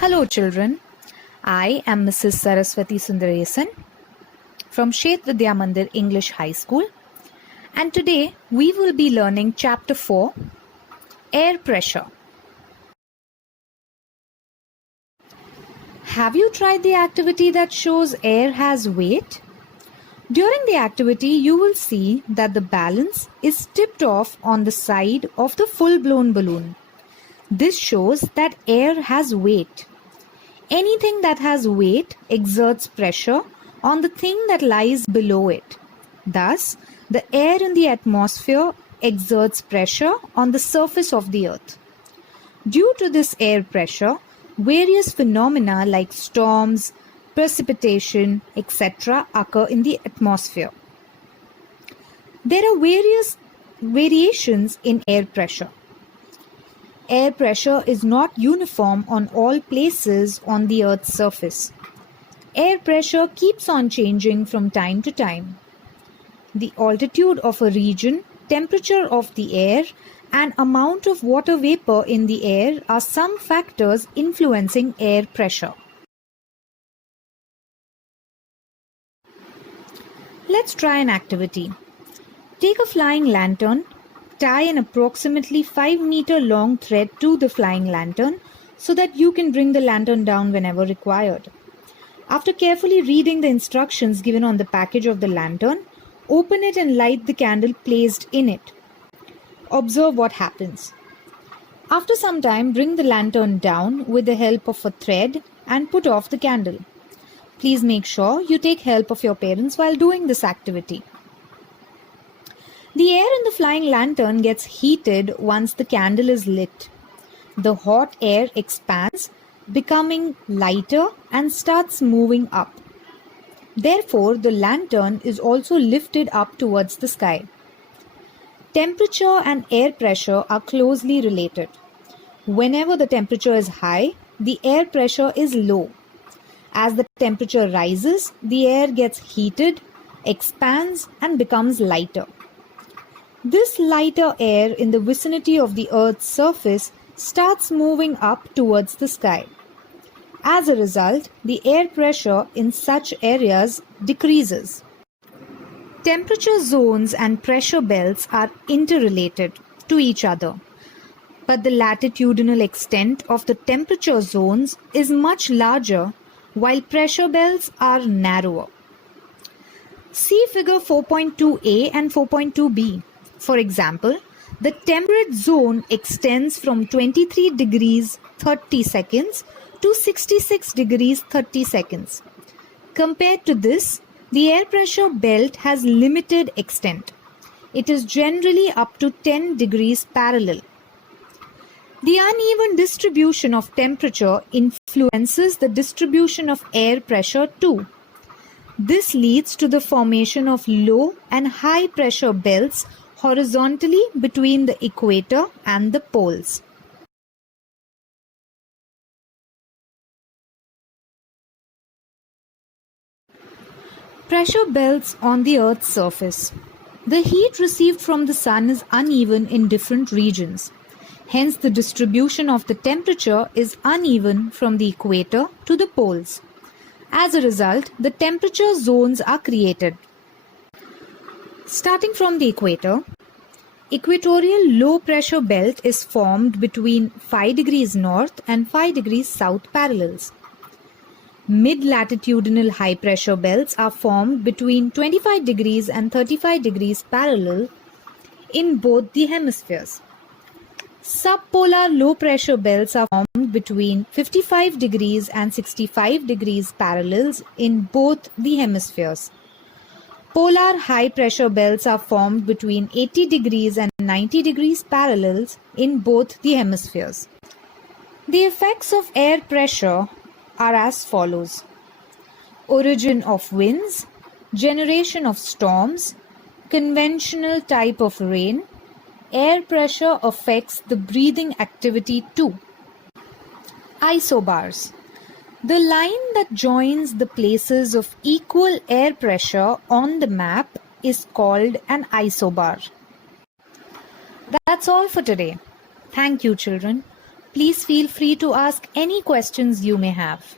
Hello children, I am Mrs. Saraswati Sundaresan from Shet Vidya Mandir English High School, and today we will be learning chapter 4, Air Pressure. Have you tried the activity that shows air has weight? During the activity you will see that the balance is tipped off on the side of the full-blown balloon. This shows that air has weight. Anything that has weight exerts pressure on the thing that lies below it. Thus, the air in the atmosphere exerts pressure on the surface of the earth. Due to this air pressure, various phenomena like storms, precipitation, etc. occur in the atmosphere. There are various variations in air pressure. Air pressure is not uniform on all places on the Earth's surface. Air pressure keeps on changing from time to time. The altitude of a region, temperature of the air, and amount of water vapor in the air are some factors influencing air pressure. Let's try an activity. Take a flying lantern. Tie an approximately 5-meter long thread to the flying lantern so that you can bring the lantern down whenever required. After carefully reading the instructions given on the package of the lantern, open it and light the candle placed in it. Observe what happens. After some time, bring the lantern down with the help of a thread and put off the candle. Please make sure you take help of your parents while doing this activity. The air in the flying lantern gets heated once the candle is lit. The hot air expands, becoming lighter and starts moving up. Therefore, the lantern is also lifted up towards the sky. Temperature and air pressure are closely related. Whenever the temperature is high, the air pressure is low. As the temperature rises, the air gets heated, expands, and becomes lighter. This lighter air in the vicinity of the Earth's surface starts moving up towards the sky. As a result, the air pressure in such areas decreases. Temperature zones and pressure belts are interrelated to each other, but the latitudinal extent of the temperature zones is much larger while pressure belts are narrower. See figure 4.2a and 4.2b. For example, the temperate zone extends from 23 degrees 30 seconds to 66 degrees 30 seconds. Compared to this, the air pressure belt has limited extent. It is generally up to 10 degrees parallel. The uneven distribution of temperature influences the distribution of air pressure too. This leads to the formation of low and high pressure belts horizontally between the equator and the poles. Pressure belts on the Earth's surface. The heat received from the sun is uneven in different regions. Hence, the distribution of the temperature is uneven from the equator to the poles. As a result, the temperature zones are created. Starting from the equator, equatorial low pressure belt is formed between 5 degrees north and 5 degrees south parallels. Mid-latitudinal high pressure belts are formed between 25 degrees and 35 degrees parallel in both the hemispheres. Subpolar low pressure belts are formed between 55 degrees and 65 degrees parallels in both the hemispheres. Polar high pressure belts are formed between 80 degrees and 90 degrees parallels in both the hemispheres. The effects of air pressure are as follows: origin of winds, generation of storms, conventional type of rain. Air pressure affects the breathing activity too. Isobars. The line that joins the places of equal air pressure on the map is called an isobar. That's all for today. Thank you, children. Please feel free to ask any questions you may have.